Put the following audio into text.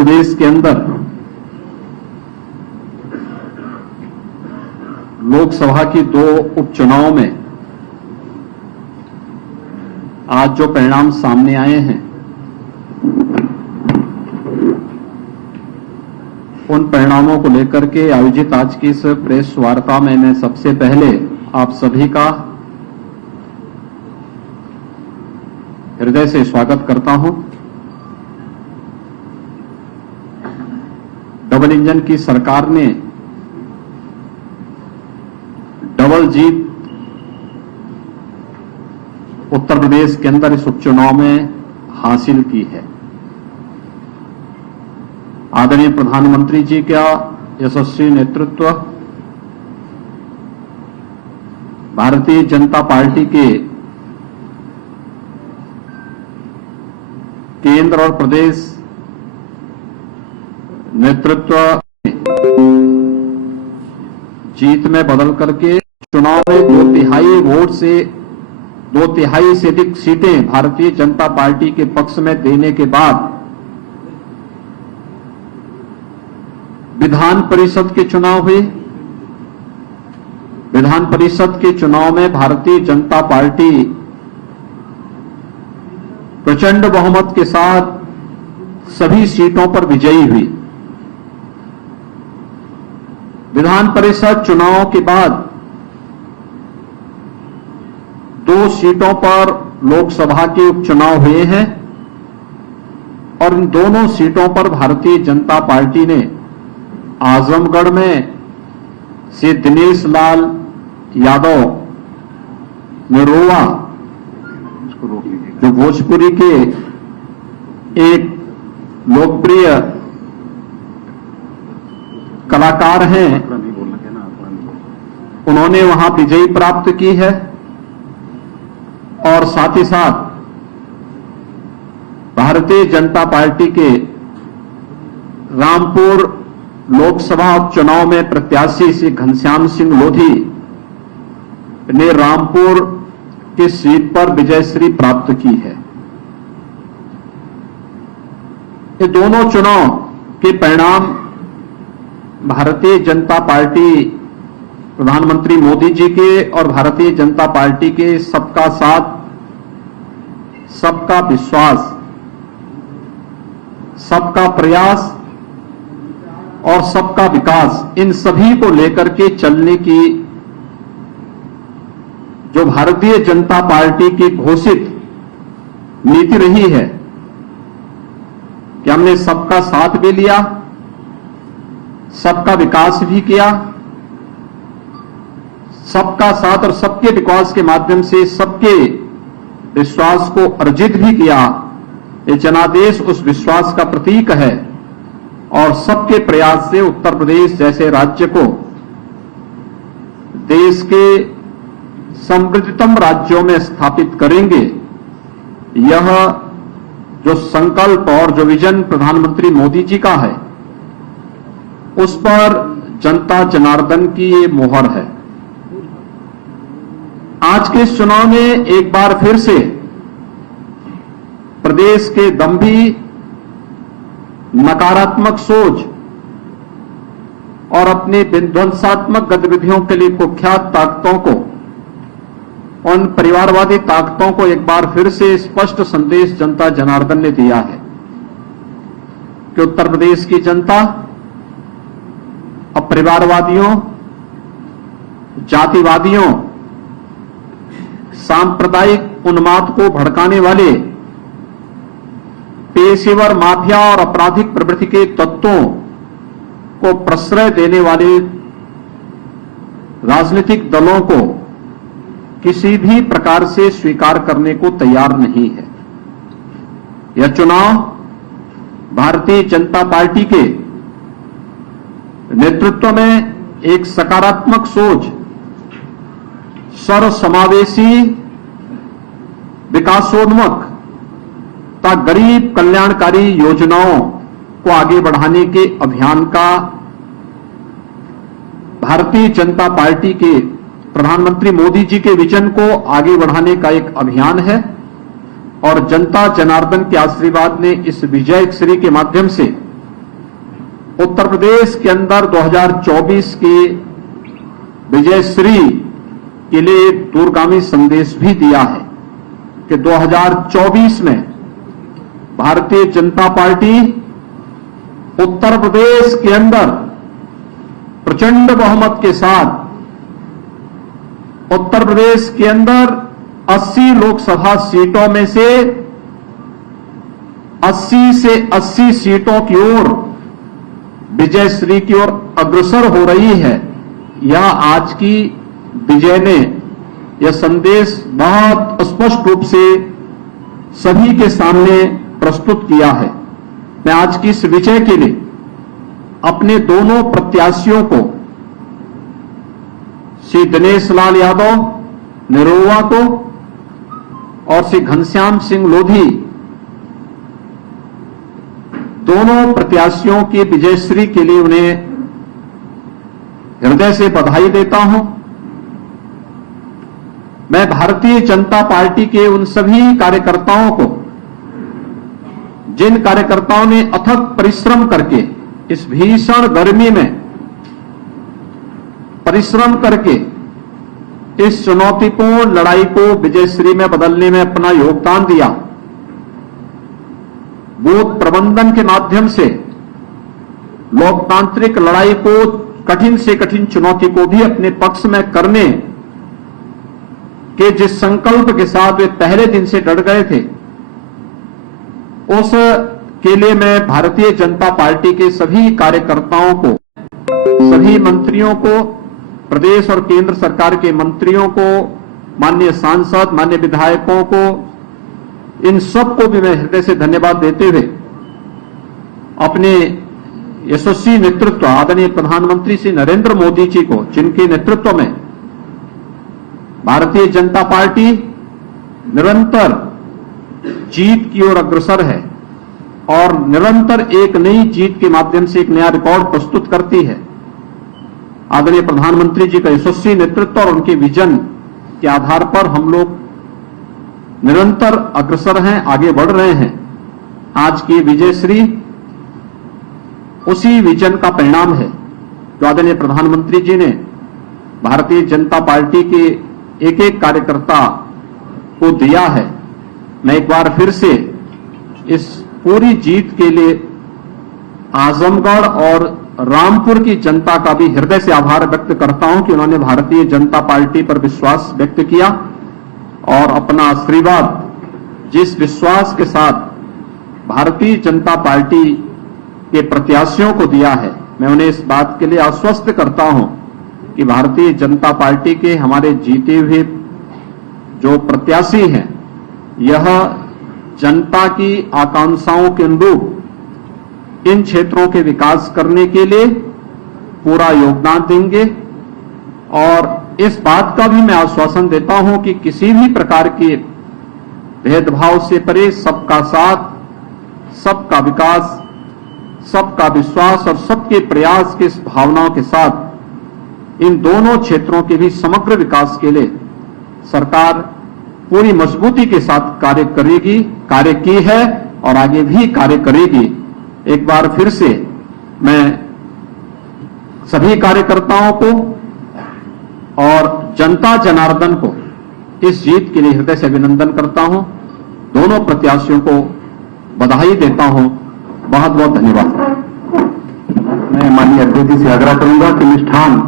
प्रदेश के अंदर लोकसभा की 2 उपचुनाव में आज जो परिणाम सामने आए हैं, उन परिणामों को लेकर के आयोजित आज की इस प्रेस वार्ता में मैं सबसे पहले आप सभी का हृदय से स्वागत करता हूं। डबल इंजन की सरकार ने डबल जीत उत्तर प्रदेश के अंदर इस उपचुनाव में हासिल की है। आदरणीय प्रधानमंत्री जी का यशस्वी नेतृत्व, भारतीय जनता पार्टी के केंद्र और प्रदेश नेतृत्व जीत में बदल करके चुनाव में 2/3 वोट से 2/3 से अधिक सीटें भारतीय जनता पार्टी के पक्ष में देने के बाद विधान परिषद के चुनाव हुए। विधान परिषद के चुनाव में भारतीय जनता पार्टी प्रचंड बहुमत के साथ सभी सीटों पर विजयी हुई। विधान परिषद चुनाव के बाद 2 सीटों पर लोकसभा के उपचुनाव हुए हैं और इन दोनों सीटों पर भारतीय जनता पार्टी ने आजमगढ़ में से दिनेश लाल यादव निरोवा, जो भोजपुरी के एक लोकप्रिय कलाकार हैं, उन्होंने वहां विजयी प्राप्त की है। और साथ ही साथ भारतीय जनता पार्टी के रामपुर लोकसभा उपचुनाव में प्रत्याशी श्री घनश्याम सिंह लोधी ने रामपुर की सीट पर विजयश्री प्राप्त की है। ये दोनों चुनाव के परिणाम भारतीय जनता पार्टी, प्रधानमंत्री मोदी जी के और भारतीय जनता पार्टी के सबका साथ, सबका विश्वास, सबका प्रयास और सबका विकास, इन सभी को लेकर के चलने की जो भारतीय जनता पार्टी की घोषित नीति रही है कि हमने सबका साथ भी लिया, सबका विकास भी किया, सबका साथ और सबके विकास के माध्यम से सबके विश्वास को अर्जित भी किया। ये जनादेश उस विश्वास का प्रतीक है और सबके प्रयास से उत्तर प्रदेश जैसे राज्य को देश के समृद्धतम राज्यों में स्थापित करेंगे। यह जो संकल्प और जो विजन प्रधानमंत्री मोदी जी का है, उस पर जनता जनार्दन की ये मोहर है। आज के इस चुनाव में एक बार फिर से प्रदेश के दंभी, नकारात्मक सोच और अपनी विध्वंसात्मक गतिविधियों के लिए कुख्यात ताकतों को, उन परिवारवादी ताकतों को एक बार फिर से स्पष्ट संदेश जनता जनार्दन ने दिया है कि उत्तर प्रदेश की जनता अब परिवारवादियों, जातिवादियों, सांप्रदायिक उन्माद को भड़काने वाले पेशेवर माफिया और आपराधिक प्रवृत्ति के तत्वों को प्रश्रय देने वाले राजनीतिक दलों को किसी भी प्रकार से स्वीकार करने को तैयार नहीं है। यह चुनाव भारतीय जनता पार्टी के नेतृत्व में एक सकारात्मक सोच, सर्वसमावेशी, विकासोन्मुख तथा गरीब कल्याणकारी योजनाओं को आगे बढ़ाने के अभियान का भारतीय जनता पार्टी के प्रधानमंत्री मोदी जी के विजन को आगे बढ़ाने का एक अभियान है और जनता जनार्दन के आशीर्वाद ने इस विजय श्री के माध्यम से उत्तर प्रदेश के अंदर 2024 की विजयश्री के लिए एक दूरगामी संदेश भी दिया है कि 2024 में भारतीय जनता पार्टी उत्तर प्रदेश के अंदर प्रचंड बहुमत के साथ उत्तर प्रदेश के अंदर 80 लोकसभा सीटों में से 80 सीटों की ओर विजयश्री की ओर अग्रसर हो रही है। यह आज की विजय ने यह संदेश बहुत स्पष्ट रूप से सभी के सामने प्रस्तुत किया है। मैं आज की इस विजय के लिए अपने दोनों प्रत्याशियों को, श्री दिनेश लाल यादव निरोवा को और श्री घनश्याम सिंह लोधी, दोनों प्रत्याशियों की विजयश्री के लिए उन्हें हृदय से बधाई देता हूं। मैं भारतीय जनता पार्टी के उन सभी कार्यकर्ताओं को, जिन कार्यकर्ताओं ने अथक परिश्रम करके इस भीषण गर्मी में परिश्रम करके इस चुनौतीपूर्ण लड़ाई को विजयश्री में बदलने में अपना योगदान दिया, बूथ प्रबंधन के माध्यम से लोकतांत्रिक लड़ाई को, कठिन से कठिन चुनौती को भी अपने पक्ष में करने के जिस संकल्प के साथ वे पहले दिन से डट गए थे, उस के लिए मैं भारतीय जनता पार्टी के सभी कार्यकर्ताओं को, सभी मंत्रियों को, प्रदेश और केंद्र सरकार के मंत्रियों को, माननीय सांसद, माननीय विधायकों को, इन सबको भी मैं हृदय से धन्यवाद देते हुए अपने यशस्वी नेतृत्व आदरणीय प्रधानमंत्री श्री नरेंद्र मोदी जी को, जिनके नेतृत्व में भारतीय जनता पार्टी निरंतर जीत की ओर अग्रसर है और निरंतर एक नई जीत के माध्यम से एक नया रिकॉर्ड प्रस्तुत करती है। आदरणीय प्रधानमंत्री जी का यशस्वी नेतृत्व और उनके विजन के आधार पर हम लोग निरंतर अग्रसर हैं, आगे बढ़ रहे हैं। आज की विजयश्री उसी विजन का परिणाम है जो आदरणीय प्रधानमंत्री जी ने भारतीय जनता पार्टी के एक एक कार्यकर्ता को दिया है। मैं एक बार फिर से इस पूरी जीत के लिए आजमगढ़ और रामपुर की जनता का भी हृदय से आभार व्यक्त करता हूं कि उन्होंने भारतीय जनता पार्टी पर विश्वास व्यक्त किया और अपना आशीर्वाद जिस विश्वास के साथ भारतीय जनता पार्टी के प्रत्याशियों को दिया है, मैं उन्हें इस बात के लिए आश्वस्त करता हूं कि भारतीय जनता पार्टी के हमारे जीते हुए जो प्रत्याशी हैं, यह जनता की आकांक्षाओं के अनुरूप इन क्षेत्रों के विकास करने के लिए पूरा योगदान देंगे और इस बात का भी मैं आश्वासन देता हूं कि किसी भी प्रकार के भेदभाव से परे सबका साथ, सबका विकास, सबका विश्वास और सबके प्रयास की इस भावनाओं के साथ इन दोनों क्षेत्रों के भी समग्र विकास के लिए सरकार पूरी मजबूती के साथ कार्य करेगी, कार्य की है और आगे भी कार्य करेगी। एक बार फिर से मैं सभी कार्यकर्ताओं को और जनता जनार्दन को इस जीत के लिए हृदय से अभिनंदन करता हूं। दोनों प्रत्याशियों को बधाई देता हूं। बहुत बहुत धन्यवाद। मैं माननीय अध्यक्ष से आग्रह करूंगा कि मिष्ठान